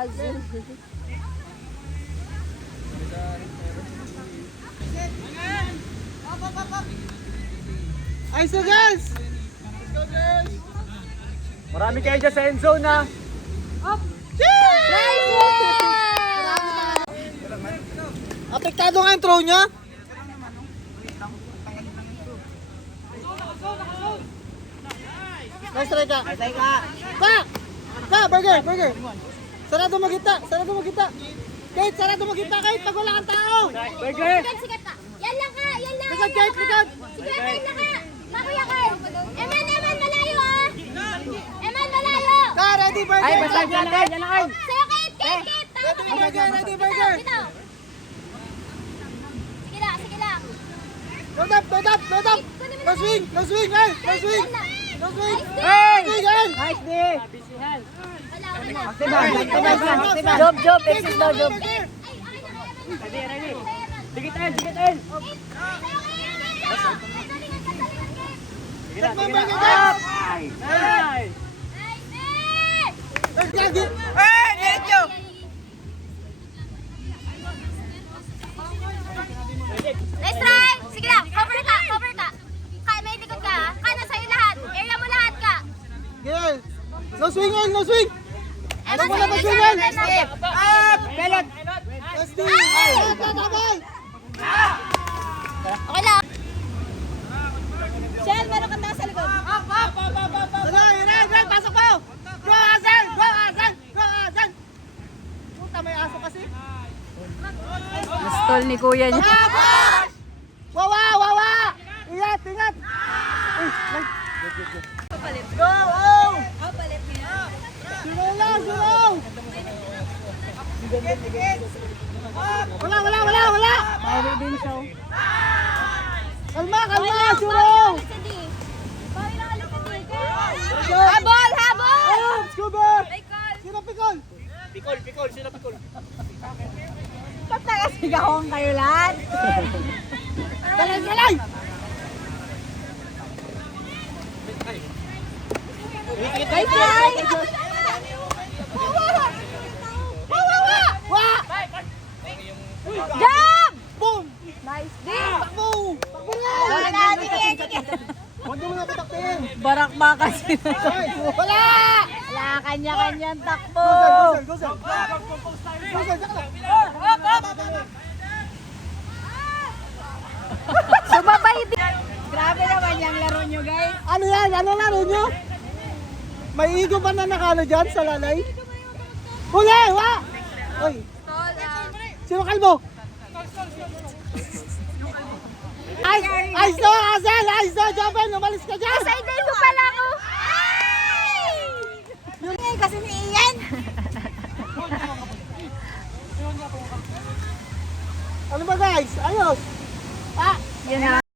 Ay, so guys! Let's go, guys! Marami kayo dyan sa end zone, ha? Up! Apektado nga yung throw niya? Nice try ka! Burger! Sarado mo kita! Kate, sarado mo kita, Kate! Pag wala kang tao! Burger! Sikat ka. Yan lang ka. Likod, Kate! Likod! Sige, yan lang ka. Makuya ka. Eman, malayo ah. Eman, malayo. Ka, ready, Burger! Ay, basta yan lang. Sa'yo, Kate. Tama ka. Ready, Burger! Dito. Sige lang. No tap! No swing, eh! No swing! Hey! Swing, eh! Nice day! Wala. Job, exit daw, job. Ay, Ready. Dikit in. Set mo, Burger! Up! Nice. Hey, diretso! Nice try. Sige lang. Cover ka. Kaya may likod ka. Kaya sa'yo lahat. Area mo lahat ka. Girl! No swing, eh! No swing! Eman, Wala ba sa'yo swing, lahat. eh? Up! Pelot! Nasty! Ay! Tabay! Okay lang. Shell, meron kang taas sa likod. Ano? Ren! Pasok mo! Go, Hazel! Puta, may aso kasi. Stall ni kuya niya. Wawa! Ingat! Go! Oh! Sulaw! Wala! Mauwi din siya. Kalma! Sulaw! Habol! Oh! Scuba! Sino pikol? Pikol. Ba't nakasigawan kayo lahat? Galay! Jump! Boom! Nice day! Takbo! Takbo na! Huwag mo na pataktin! Barak ba kasi na Ay! Wala! wala kanya-kanyang takbo. Go, sir! Sumabay din. Grabe naman yung laro nyo, guys. Ano yan? Ano laro nyo? May igo ba na nakalo dyan sa lalay? Huli! Wa! Oy! Sino kalbo? Ay, so, Hazel! Ay, so, Joven! Umalis ka dyan! Sa idol mo pala ako. Yung kasi ni Ian. Ano ba guys? Ayos! Yun na.